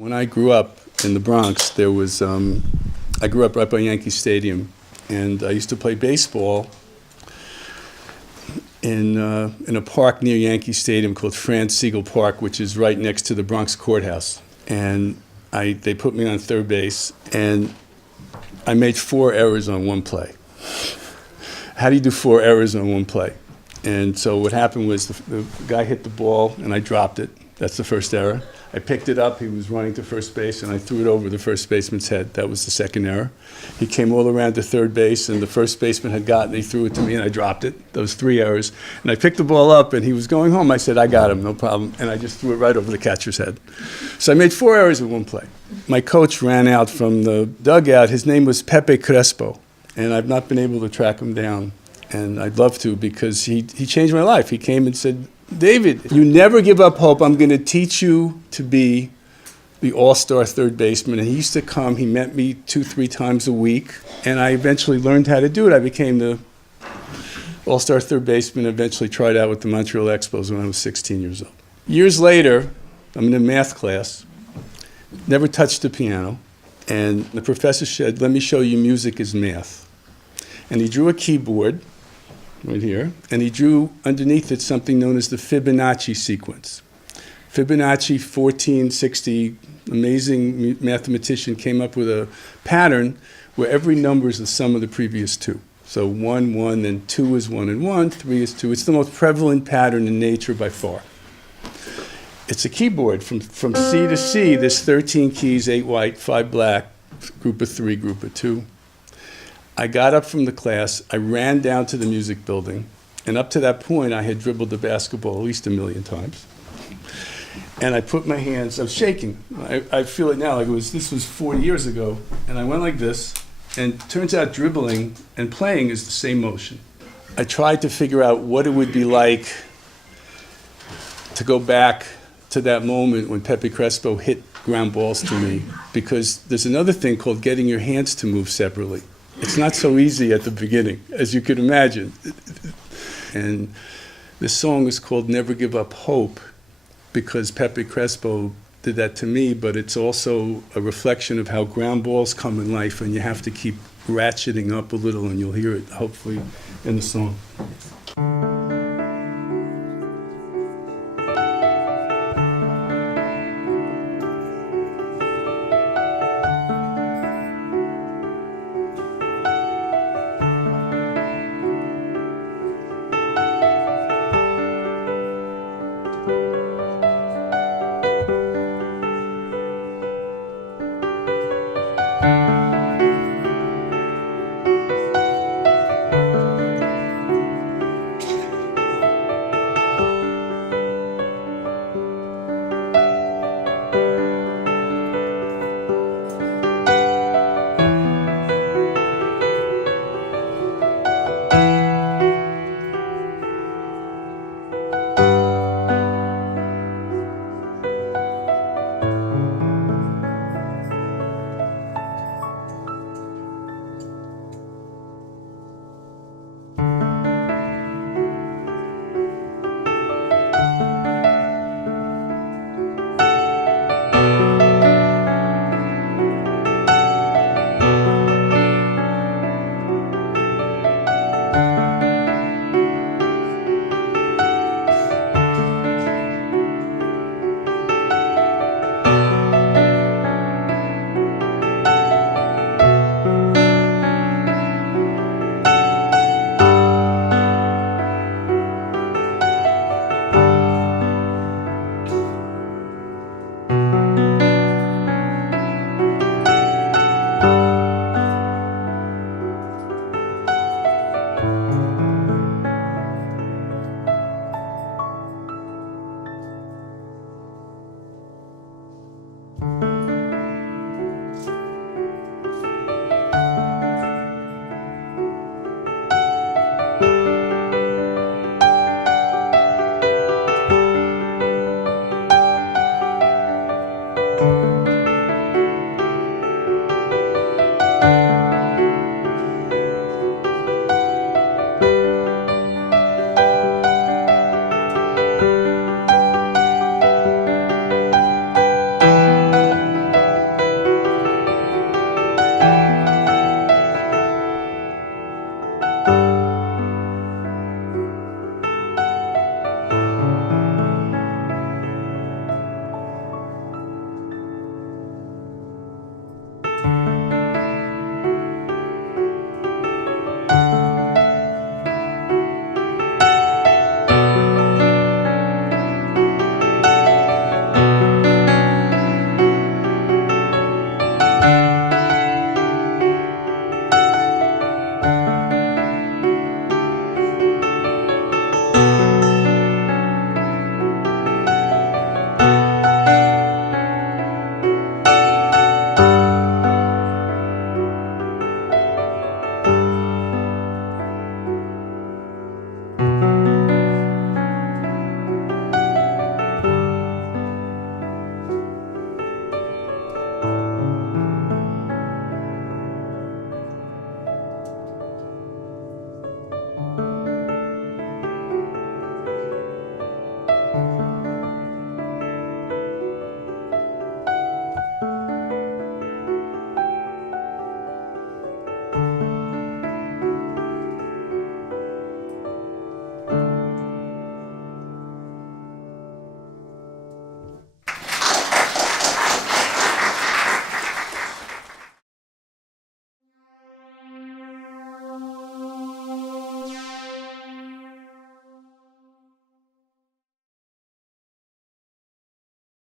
When I grew up in the Bronx, I grew up right by Yankee Stadium, and I used to play baseball in a park near Yankee Stadium called Franz Siegel Park, which is right next to the Bronx Courthouse. And they put me on third base, and I made 4 errors on one play. How do you do 4 errors on one play? And so what happened was the guy hit the ball, and I dropped it. That's the first error. I picked it up, he was running to first base, and I threw it over the first baseman's head. That was the second error. He came all around to third base, and the first baseman had gotten it, he threw it to me, and I dropped it. Those 3 errors. And I picked the ball up, and he was going home. I said, I got him, no problem. And I just threw it right over the catcher's head. So I made 4 errors in one play. My coach ran out from the dugout. His name was Pepe Crespo, and I've not been able to track him down. And I'd love to, because he changed my life. He came and said, David, you never give up hope. I'm going to teach you to be the all-star third baseman. And he used to come. He met me 2-3 times a week. And I eventually learned how to do it. I became the all-star third baseman, eventually tried out with the Montreal Expos when I was 16 years old. Years later, I'm in a math class, never touched the piano. And the professor said, let me show you music is math. And he drew a keyboard right here, and he drew underneath it something known as the Fibonacci sequence. Fibonacci 1460, amazing mathematician, came up with a pattern where every number is the sum of the previous 2. So 1, 1, then 2 is 1 and 1, 3 is 2. It's the most prevalent pattern in nature by far. It's a keyboard from C to C. There's 13 keys, 8 white, 5 black, group of 3, group of 2. I got up from the class, I ran down to the music building, and up to that point I had dribbled the basketball at least 1,000,000 times. And I put my hands, I was shaking. I feel it now, like this was 40 years ago, and I went like this, and it turns out dribbling and playing is the same motion. I tried to figure out what it would be like to go back to that moment when Pepe Crespo hit ground balls to me, because there's another thing called getting your hands to move separately. It's not so easy at the beginning, as you could imagine. And this song is called Never Give Up Hope, because Pepe Crespo did that to me, but it's also a reflection of how ground balls come in life, and you have to keep ratcheting up a little, and you'll hear it, hopefully, in the song.